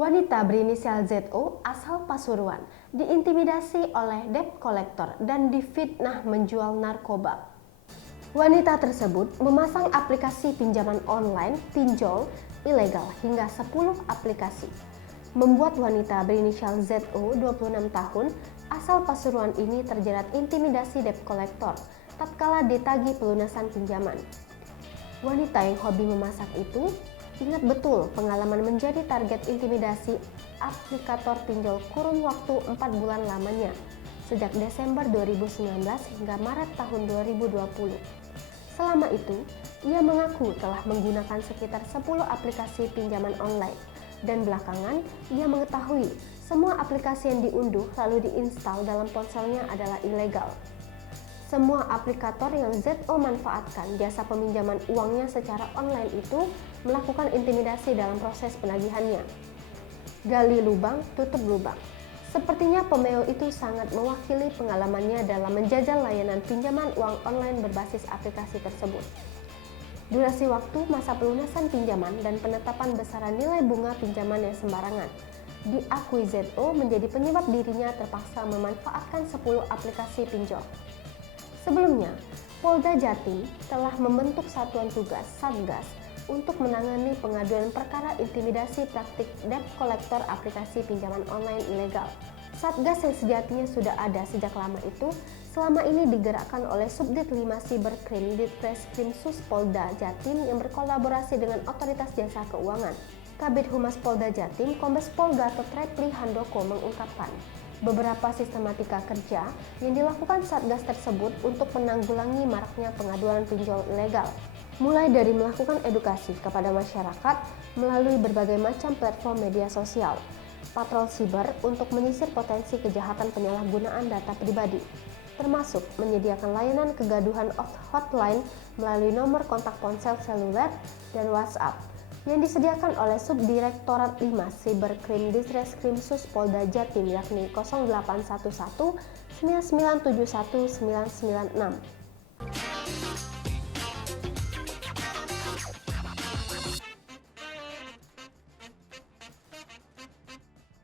Wanita berinisial ZO asal Pasuruan diintimidasi oleh debt collector dan difitnah menjual narkoba. Wanita tersebut memasang aplikasi pinjaman online pinjol ilegal hingga 10 aplikasi. Membuat wanita berinisial ZO 26 tahun asal Pasuruan ini terjerat intimidasi debt collector tatkala ditagih pelunasan pinjaman. Wanita yang hobi memasak itu ingat betul pengalaman menjadi target intimidasi aplikator pinjol kurun waktu 4 bulan lamanya sejak Desember 2019 hingga Maret tahun 2020. Selama itu, ia mengaku telah menggunakan sekitar 10 aplikasi pinjaman online dan belakangan ia mengetahui semua aplikasi yang diunduh lalu diinstal dalam ponselnya adalah ilegal. Semua aplikator yang ZO manfaatkan jasa peminjaman uangnya secara online itu melakukan intimidasi dalam proses penagihannya. Gali lubang, tutup lubang. Sepertinya pemeo itu sangat mewakili pengalamannya dalam menjajal layanan pinjaman uang online berbasis aplikasi tersebut. Durasi waktu, masa pelunasan pinjaman, dan penetapan besaran nilai bunga pinjaman yang sembarangan diakui ZO menjadi penyebab dirinya terpaksa memanfaatkan 10 aplikasi pinjol. Sebelumnya, Polda Jatim telah membentuk satuan tugas Satgas untuk menangani pengaduan perkara intimidasi praktik debt collector aplikasi pinjaman online ilegal. Satgas yang sejatinya sudah ada sejak lama itu selama ini digerakkan oleh Subdit 5 Siberkrim Ditreskrimsus Polda Jatim yang berkolaborasi dengan Otoritas Jasa Keuangan. Kabid Humas Polda Jatim, Kombes Pol Gatot Repli Handoko mengungkapkan, beberapa sistematika kerja yang dilakukan Satgas tersebut untuk menanggulangi maraknya pengaduan pinjol ilegal. Mulai dari melakukan edukasi kepada masyarakat melalui berbagai macam platform media sosial, patrol siber untuk menyisir potensi kejahatan penyalahgunaan data pribadi, termasuk menyediakan layanan kegaduhan hotline melalui nomor kontak ponsel seluler dan WhatsApp yang disediakan oleh Subdirektorat 5 Siberkrim Ditreskrimsus Polda Jatim yakni 0811 9971 996.